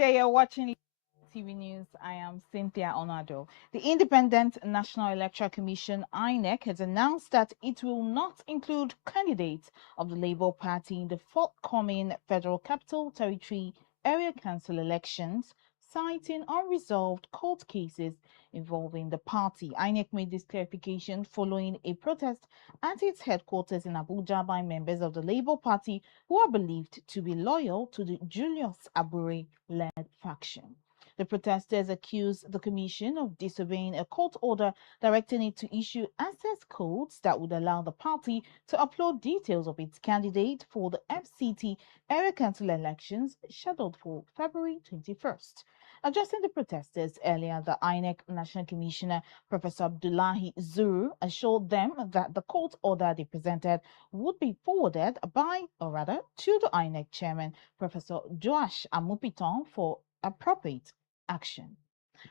day, you're watching TV News. I am Cynthia Onado. The Independent National Electoral Commission, INEC, has announced that it will not include candidates of the Labour Party in the forthcoming Federal Capital Territory Area Council elections, citing unresolved court cases involving the party. INEC made this clarification following a protest at its headquarters in Abuja by members of the Labour Party who are believed to be loyal to the Julius Abure-led faction. The protesters accused the commission of disobeying a court order directing it to issue access codes that would allow the party to upload details of its candidate for the FCT area council elections scheduled for February 21st. Addressing the protesters earlier, the INEC National Commissioner, Professor Abdullahi Zuru, assured them that the court order they presented would be forwarded by, or rather, to the INEC chairman, Professor Joash Amupiton, for appropriate action.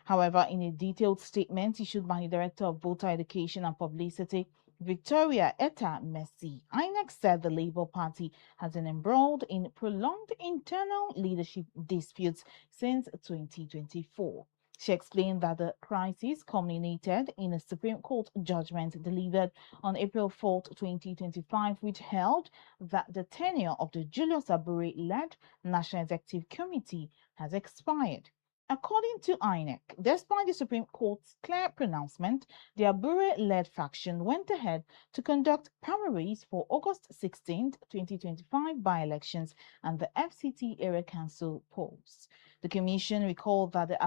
However, in a detailed statement issued by the Director of Voter Education and Publicity, Victoria Etta Messi, INEC said the Labour Party has been embroiled in prolonged internal leadership disputes since 2024. She explained that the crisis culminated in a Supreme Court judgment delivered on April 4, 2025, which held that the tenure of the Julius Abure-led National Executive Committee has expired. According to INEC, despite the Supreme Court's clear pronouncement, the Abure-led faction went ahead to conduct primaries for August 16, 2025 by-elections and the FCT Area Council polls. The Commission recalled that the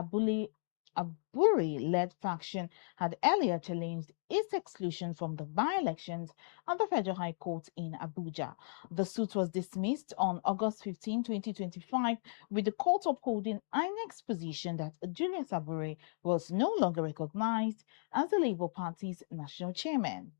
Abure-led faction had earlier challenged its exclusion from the by-elections at the Federal High Court in Abuja. The suit was dismissed on August 15, 2025, with the court upholding INEC's position that Julius Abure was no longer recognized as the Labour Party's national chairman.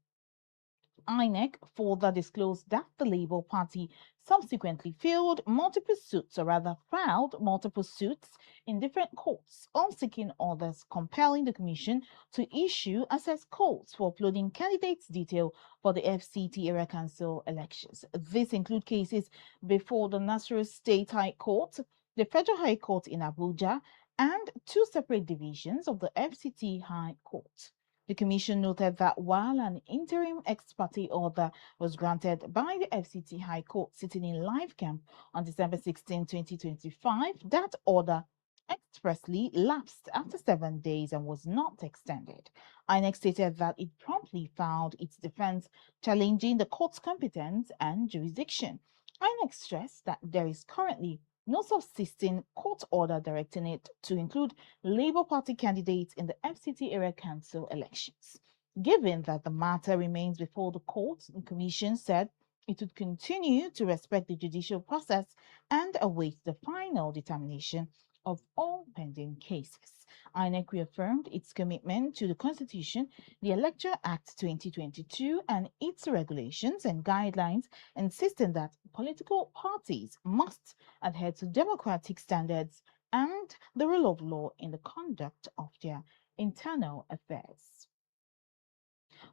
INEC further disclosed that the Labour Party subsequently filed multiple suits, or rather filed multiple suits in different courts, all seeking orders compelling the Commission to issue access codes for uploading candidates' detail for the FCT Area Council elections. These include cases before the Nasarawa State High Court, the Federal High Court in Abuja, and two separate divisions of the FCT High Court. The Commission noted that while an interim ex parte order was granted by the FCT High Court sitting in live camp on December 16, 2025, that order expressly lapsed after 7 days and was not extended. INEC stated that it promptly filed its defense challenging the court's competence and jurisdiction. INEC stressed that there is currently no subsisting court order directing it to include Labour Party candidates in the FCT Area Council elections. Given that the matter remains before the court, the Commission said it would continue to respect the judicial process and await the final determination of all pending cases. INEC reaffirmed its commitment to the Constitution, the Electoral Act 2022, and its regulations and guidelines, insisting that political parties must adhere to democratic standards and the rule of law in the conduct of their internal affairs.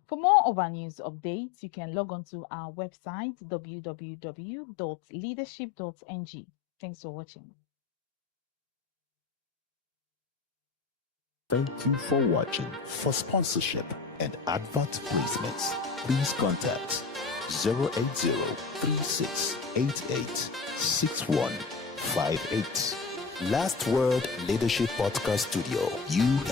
For more of our news updates, you can log on to our website www.leadership.ng. Thanks for watching. Thank you for watching. For sponsorship and advert placements, please contact 080-3688-6158. Last Word Leadership Podcast Studio. You have